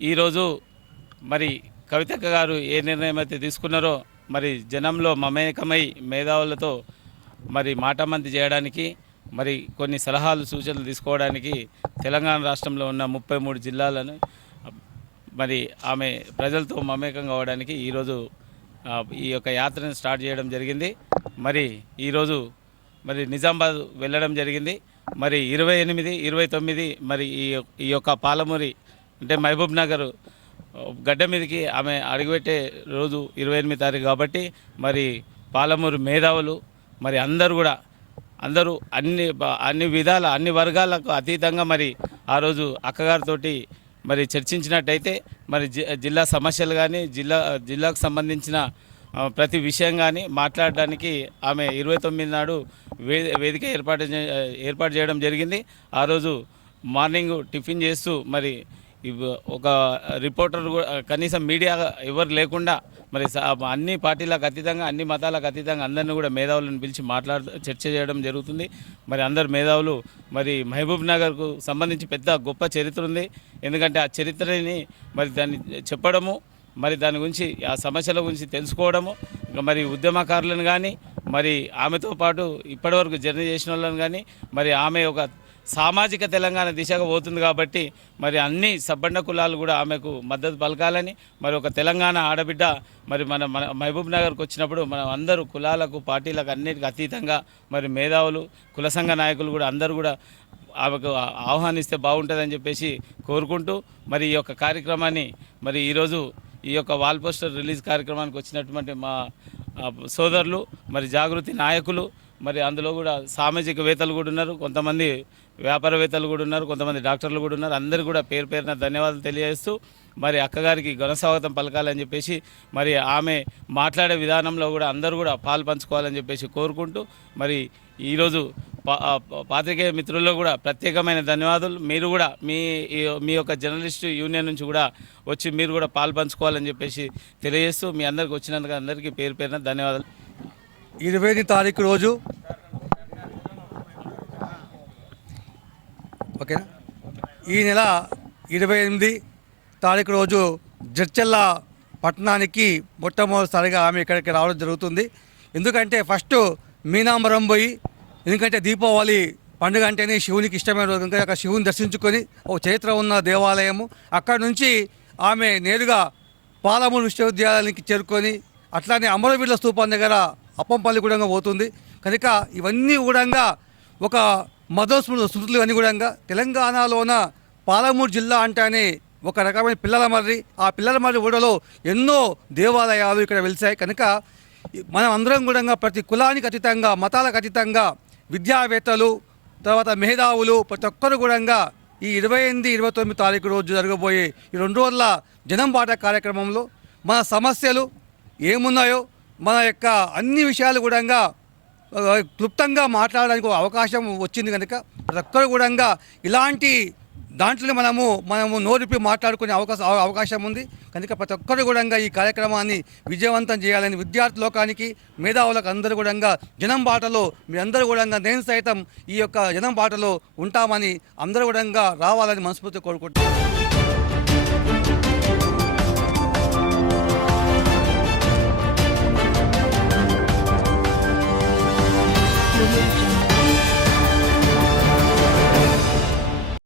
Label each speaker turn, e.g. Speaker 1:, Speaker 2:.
Speaker 1: ఈరోజు మరి కవితక్క గారు ఏ నిర్ణయం అయితే తీసుకున్నారో మరి జనంలో మమేకమై మేధావులతో మరి మాటామంతి చేయడానికి మరి కొన్ని సలహాలు సూచనలు తీసుకోవడానికి తెలంగాణ రాష్ట్రంలో ఉన్న ముప్పై మూడు జిల్లాలను మరి ఆమె ప్రజలతో మమేకం కావడానికి ఈరోజు ఈ యొక్క యాత్రను స్టార్ట్ చేయడం జరిగింది. మరి ఈరోజు మరి నిజామాబాద్ వెళ్ళడం జరిగింది. మరి ఇరవై ఎనిమిది ఇరవై తొమ్మిది మరి ఈ ఈ యొక్క పాలమూరి అంటే మహబూబ్ నగర్ గడ్డ మీదకి ఆమె అడుగుపెట్టే రోజు ఇరవై ఎనిమిది తారీఖు కాబట్టి మరి పాలమూరు మేధావులు మరి అందరూ కూడా అందరూ అన్ని అన్ని విధాల అన్ని వర్గాలకు అతీతంగా మరి ఆ రోజు అక్కగారితోటి మరి చర్చించినట్టయితే మరి జి- జిల్లా సమస్యలు కానీ జిల్లా జిల్లాకు సంబంధించిన ప్రతి విషయం కానీ మాట్లాడడానికి ఆమె ఇరవై తొమ్మిది నాడు వేదిక ఏర్పాటు ఏర్పాటు చేయడం జరిగింది. ఆ రోజు మార్నింగ్ టిఫిన్ చేస్తూ మరి ఒక రిపోర్టర్ కూడా కనీసం మీడియా ఎవరు లేకుండా మరి స- అన్ని పార్టీలకు అతీతంగా అన్ని మతాలకు అతీతంగా అందరినీ కూడా మేధావులను పిలిచి మాట్లాడు చర్చ చేయడం జరుగుతుంది. మరి అందరు మేధావులు మరి మహబూబ్ నగర్కు సంబంధించి పెద్ద గొప్ప చరిత్ర ఉంది. ఎందుకంటే ఆ చరిత్రని మరి దాన్ని చెప్పడము మరి దాని గురించి ఆ సమస్యల గురించి తెలుసుకోవడము మరి ఉద్యమకారులను కానీ మరి ఆమెతో పాటు ఇప్పటివరకు జర్నీ చేసిన వాళ్ళని కానీ మరి ఆమె ఒక సామాజిక తెలంగాణ దిశగా పోతుంది కాబట్టి మరి అన్ని సబ్బండ కులాలు కూడా ఆమెకు మద్దతు పలకాలని మరి ఒక తెలంగాణ ఆడబిడ్డ మరి మన మన మహబూబ్ నగర్కి వచ్చినప్పుడు మనం అందరూ కులాలకు పార్టీలకు అన్నిటికీ అతీతంగా మరి మేధావులు కుల సంఘ నాయకులు కూడా అందరూ కూడా ఆమెకు ఆహ్వానిస్తే బాగుంటుందని చెప్పేసి కోరుకుంటూ మరి ఈ యొక్క కార్యక్రమాన్ని మరి ఈరోజు ఈ యొక్క వాల్ పోస్టర్ రిలీజ్ కార్యక్రమానికి వచ్చినటువంటి మా సోదరులు మరి జాగృతి నాయకులు మరి అందులో కూడా సామాజికవేత్తలు కూడా ఉన్నారు. కొంతమంది వ్యాపారవేత్తలు కూడా ఉన్నారు కొంతమంది డాక్టర్లు కూడా ఉన్నారు. అందరు కూడా పేరు పేరున ధన్యవాదాలు తెలియజేస్తూ మరి అక్కగారికి ఘనస్వాగతం పలకాలని చెప్పేసి మరి ఆమె మాట్లాడే విధానంలో కూడా అందరూ కూడా పాలు పంచుకోవాలని చెప్పేసి కోరుకుంటూ మరి ఈరోజు పా- పాత్రికేయ మిత్రుల్లో కూడా ప్రత్యేకమైన ధన్యవాదాలు. మీరు కూడా మీ మీ యొక్క జర్నలిస్టు యూనియన్ నుంచి కూడా వచ్చి మీరు కూడా పాలు పంచుకోవాలని చెప్పేసి తెలియజేస్తూ మీ అందరికి వచ్చినందుకు అందరికీ పేరు పేరున ధన్యవాదాలు.
Speaker 2: ఇరవై తారీఖు రోజు ఓకేనా? ఈ నెల ఇరవై ఎనిమిది తారీఖు రోజు జడ్చెల్ల పట్టణానికి మొట్టమొదటిసారిగా ఆమె ఇక్కడికి రావడం జరుగుతుంది. ఎందుకంటే ఫస్ట్ మీనాంబరం పోయి ఎందుకంటే దీపావళి పండుగ అంటేనే శివునికి ఇష్టమైన రోజు. కనుక అక్కడ శివుని దర్శించుకొని ఒక చరిత్ర ఉన్న దేవాలయము. అక్కడ నుంచి ఆమె నేరుగా పాలమూరు విశ్వవిద్యాలయానికి చేరుకొని అట్లానే అమరవీరుల స్థూపం దగ్గర అప్పంపల్లి గూడంగా పోతుంది. కనుక ఇవన్నీ కూడా ఒక మధుర స్మృతులు అని కూడా తెలంగాణలోన పాలమూరు జిల్లా అంటేనే ఒక రకమైన పిల్లల మర్రి. ఆ పిల్లల మర్రి ఊడలో ఎన్నో దేవాలయాలు ఇక్కడ వెలిసాయి. కనుక మనం అందరం కూడా ప్రతి కులానికి అతీతంగా మతాలకు అతీతంగా విద్యావేత్తలు తర్వాత మేధావులు ప్రతి ఒక్కరు కూడా ఈ ఇరవై ఎనిమిది ఇరవై తొమ్మిది తారీఖు రోజు జరగబోయే ఈ రెండు రోజుల జనం బాట కార్యక్రమంలో మన సమస్యలు ఏమున్నాయో మన యొక్క అన్ని విషయాలు కూడా క్లుప్తంగా మాట్లాడడానికి అవకాశం వచ్చింది కనుక ప్రతి ఒక్కరు కూడా ఇలాంటి దాంట్లో మనము మనము నోరిపి మాట్లాడుకునే అవకాశం అవకాశం ఉంది. కనుక ప్రతి ఒక్కరు కూడా ఈ కార్యక్రమాన్ని విజయవంతం చేయాలని విద్యార్థి లోకానికి మేధావులకు అందరూ కూడా జనం బాటలో మీరందరూ కూడా నేను సైతం ఈ యొక్క జనం బాటలో ఉంటామని అందరూ కూడా రావాలని మనస్ఫూర్తి కోరుకుంటున్నాను.